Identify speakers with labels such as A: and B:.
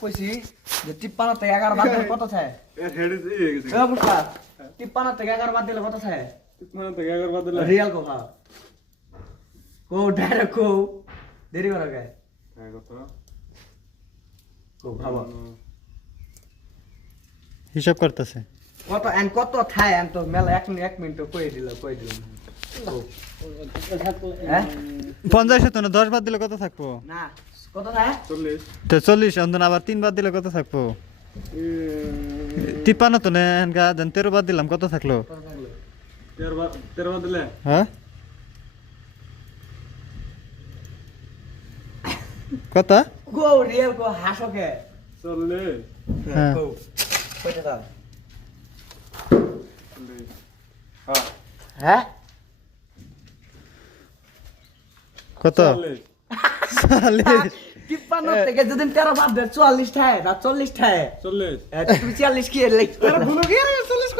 A: কইছি যে তিপ্পান্ন থেকে এগারো বাদ দিলে কত থাকে?
B: এর হেড গেছে।
A: এ মুস্তা তিপ্পান্ন থেকে এগারো বাদ দিলে কত থাকে?
B: তো এগারো বাদ দিলে
A: রিয়াল কো কো ডাইরেক্ট কো দেরি করো কে?
B: হ্যাঁ
A: ভাবো।
C: হিসাব করতেছে।
A: কত এন কত থায় এন তো মেলা এক মিনিট এক মিনিট কই দিল কই দিল হ্যাঁ?
C: পঞ্চাশ তো না দশ বাদ দিলে কত থাকব?
A: না। কত
C: তো? চল্লিশ। অন্তন আবার তিন বাদ দিলে কত থাকব? তিপ্পান্ন তো না এনকা দেন তেরো বাদ দিলাম কত থাকল?
B: তেরো দিলে?
C: হ্যাঁ? কত?
A: রিয়াল
C: হ্যাঁ।
A: কইতে দাও।
B: হ্যাঁ।
A: হ্যাঁ?
C: কত?
B: চল্লিশ।
A: তিপ্পান্ন থেকে যদি তেরো বাদ দেয় চুয়াল্লিশ ঠায় না চল্লিশ ঠায়।
B: চল্লিশ।
A: তুমি চুয়াল্লিশ কি চল্লিশ